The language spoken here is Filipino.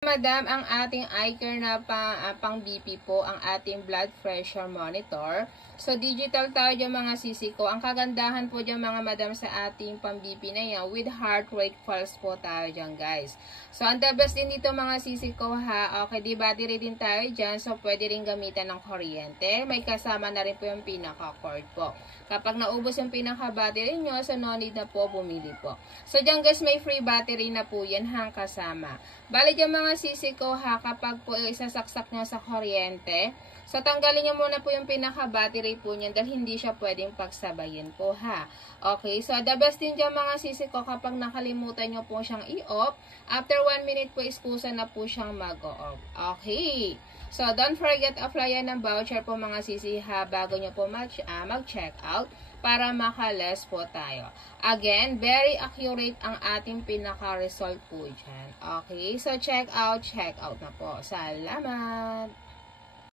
Madam, ang ating iCare na pang BP po, ang ating blood pressure monitor. So, digital tayo dyan mga sisi ko. Ang kagandahan po dyan mga madam sa ating pang BP na yan, with heart rate pulse po tayo dyan guys. So, ang the best din dito mga sisi ko ha. Okay, di battery din tayo dyan. So, pwede rin gamitan ng kuryente. May kasama na rin po yung pinaka-cord po. Kapag naubos yung pinaka-battery nyo, so no need na po bumili po. So, dyan guys, may free battery na po yan hang kasama. Bali dyan mga sisi ko ha, kapag po isasaksak nyo sa kuryente, so tanggalin nyo muna po yung pinaka-battery po nyan dahil hindi siya pwedeng pagsabayin po ha. Okay, so the best din dyan mga sisi ko kapag nakalimutan nyo po siyang i-off, after 1 minute po iskusa na po siyang mag-off. Okay, so don't forget applyan ng voucher po mga sisi ha bago nyo po mag-check out para maka-less po tayo. Again, very accurate ang ating pinaka-result po dyan. Okay, so check out na po. Salamat!